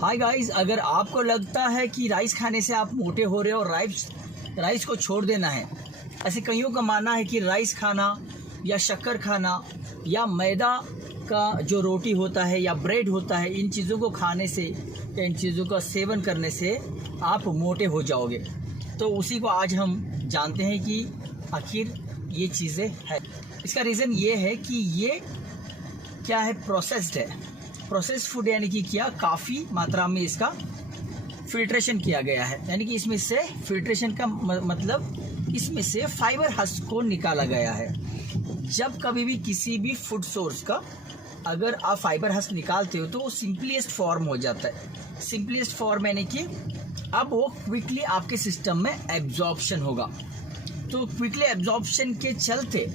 Hi guys, अगर आपको लगता है कि राइस खाने से आप मोटे हो रहे हो और राइस को छोड़ देना है, ऐसे कईयों का मानना है कि राइस खाना या शक्कर खाना या मैदा का जो रोटी होता है या ब्रेड होता है, इन चीज़ों को खाने से या इन चीज़ों का सेवन करने से आप मोटे हो जाओगे। तो उसी को आज हम जानते हैं कि आखिर ये चीज़ें हैं। इसका रीज़न ये है कि ये क्या है, प्रोसेस्ड है। प्रोसेस्ड फूड यानी कि क्या, काफ़ी मात्रा में इसका फिल्ट्रेशन किया गया है, यानी कि इसमें से फिल्ट्रेशन का मतलब इसमें से फाइबर हस्क को निकाला गया है। जब कभी भी किसी भी फूड सोर्स का अगर आप फाइबर हस्क निकालते हो तो वो सिंपलीस्ट फॉर्म हो जाता है। सिंपलीस्ट फॉर्म यानी कि अब वो क्विकली आपके सिस्टम में एब्जॉर्प्शन होगा। तो क्विकली एब्जॉर्प्शन के चलते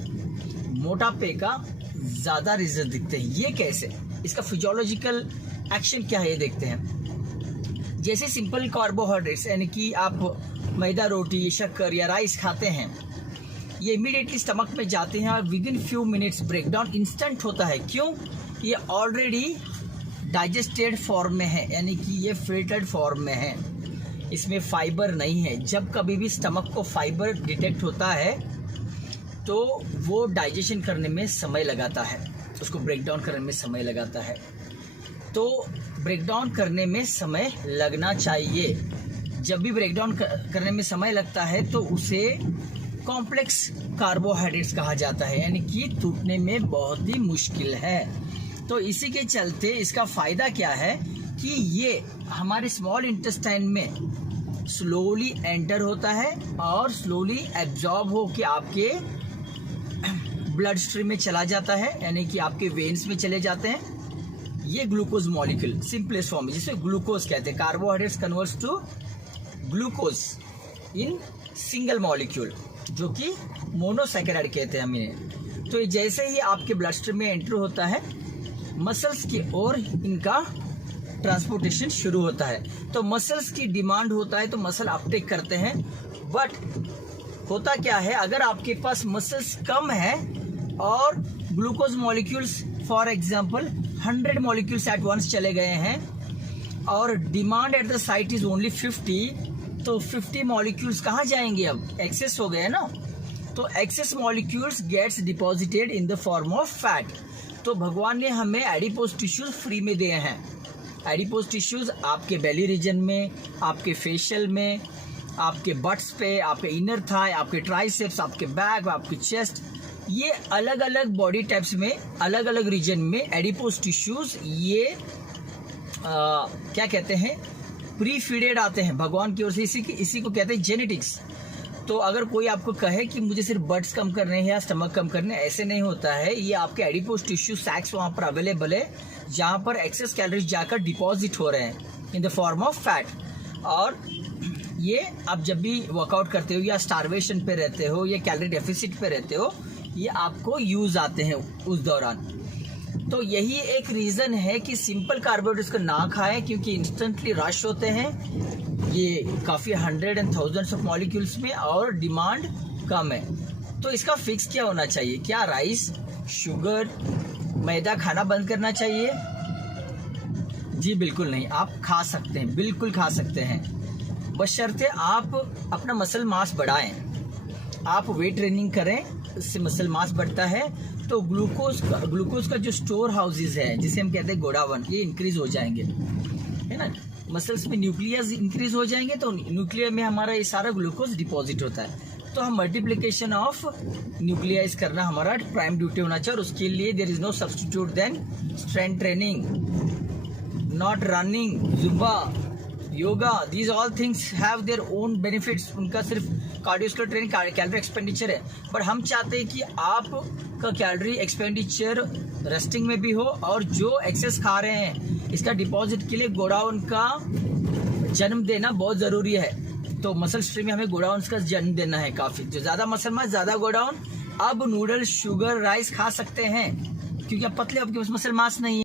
मोटापे का ज़्यादा रिजल्ट दिखते हैं। ये कैसे, इसका फिजियोलॉजिकल एक्शन क्या है ये देखते हैं। जैसे सिंपल कार्बोहाइड्रेट्स यानी कि आप मैदा रोटी, शक्कर या राइस खाते हैं, ये इमीडिएटली स्टमक में जाते हैं और within few minutes breakdown instant होता है। क्यों? ये ऑलरेडी डाइजेस्टेड फॉर्म में है, यानी कि ये फिल्टर्ड फॉर्म में है, इसमें फाइबर नहीं है। जब कभी भी स्टमक को फाइबर डिटेक्ट होता है तो वो डाइजेशन करने में समय लगाता है, उसको ब्रेकडाउन करने में समय लगाता है। तो ब्रेकडाउन करने में समय लगना चाहिए। जब भी ब्रेकडाउन करने में समय लगता है तो उसे कॉम्प्लेक्स कार्बोहाइड्रेट्स कहा जाता है, यानी कि टूटने में बहुत ही मुश्किल है। तो इसी के चलते इसका फ़ायदा क्या है कि ये हमारे स्मॉल इंटेस्टाइन में स्लोली एंटर होता है और स्लोली एब्जॉर्ब हो के आपके ब्लड स्ट्रीम में चला जाता है, यानी कि आपके वेन्स में चले जाते हैं। ये ग्लूकोज मॉलिक्यूल सिंपलेस्ट फॉर्म है, जिसे ग्लूकोज कहते हैं। Carbohydrates converts to glucose in single molecule, जो कि मोनोसैकेराइड कहते हैं हम इन्हें। तो जैसे ही आपके ब्लड स्ट्रीम में एंटर होता है, मसल्स की ओर इनका ट्रांसपोर्टेशन शुरू होता है। तो मसल्स की डिमांड होता है तो मसल अपटेक करते हैं। बट होता क्या है, अगर आपके पास मसल्स कम है और glucose molecules for example 100 molecules at once चले गए हैं और demand at the site is only 50, तो 50 मॉलिक्यूल्स कहाँ जाएंगे? अब एक्सेस हो गए ना। तो excess molecules gets deposited in the form of fat. तो भगवान ने हमें एडिपोज टिश्यूज फ्री में दिए हैं। एडिपोज टिश्यूज आपके बेली रीजन में, आपके फेशियल में, आपके बट्स पे, आपके इनर थाई, आपके ट्राइसेप्स, आपके बैक, आपके चेस्ट, ये अलग अलग बॉडी टाइप्स में, अलग अलग रीजन में एडिपोज टिश्यूज ये क्या कहते हैं, प्री फीडेड आते हैं भगवान की ओर से। इसी को कहते हैं जेनेटिक्स। तो अगर कोई आपको कहे कि मुझे सिर्फ बट्स कम करने हैं या स्टमक कम करने, ऐसे नहीं होता है। ये आपके एडिपोज टिश्यू सैक्स वहाँ पर अवेलेबल है, जहाँ पर एक्सेस कैलोरीज जाकर डिपॉजिट हो रहे हैं इन द फॉर्म ऑफ फैट। और ये आप जब भी वर्कआउट करते हो या स्टारवेशन पे रहते हो या कैलोरी डेफिसिट पे रहते हो, ये आपको यूज आते हैं उस दौरान। तो यही एक रीज़न है कि सिंपल कार्बोहाइड्रेट्स को ना खाएं, क्योंकि इंस्टेंटली रश होते हैं। ये काफ़ी 100 and thousands ऑफ मॉलिक्यूल्स में और डिमांड कम है। तो इसका फिक्स क्या होना चाहिए? क्या राइस, शुगर, मैदा खाना बंद करना चाहिए? जी बिल्कुल नहीं। आप खा सकते हैं, बिल्कुल खा सकते हैं, बशर्ते आप अपना मसल मास बढ़ाएं। आप वेट ट्रेनिंग करें, इससे मसल मास बढ़ता है। तो ग्लूकोज का जो स्टोर हाउसेज है, जिसे हम कहते हैं गोडावन, ये इंक्रीज हो जाएंगे, है ना। मसल्स में न्यूक्लियस इंक्रीज हो जाएंगे तो न्यूक्लियर में हमारा ये सारा ग्लूकोज डिपॉजिट होता है। तो हम मल्टीप्लिकेशन ऑफ न्यूक्लियाइज करना हमारा प्राइम ड्यूटी होना चाहिए। और उसके लिए there is no substitute than strength training, not running, Zumba, yoga, these all things have their own benefits. उनका सिर्फ कार्डियोस्कुलर ट्रेनिंग, कैलोरी एक्सपेंडिचर है। पर हम चाहते हैं कि आपका कैलोरी एक्सपेंडिचर रेस्टिंग में भी हो और जो एक्सेस खा रहे हैं इसका डिपॉजिट के लिए गोडाउन का जन्म देना बहुत ज़रूरी है। तो मसल स्ट्रीम में हमें गोडाउन का जन्म देना है काफ़ी। जो ज़्यादा मसल मास, ज़्यादा गोडाउन। अब नूडल्स, शुगर, राइस खा सकते हैं क्योंकि अब पतले, आपके पास मसल मास नहीं है।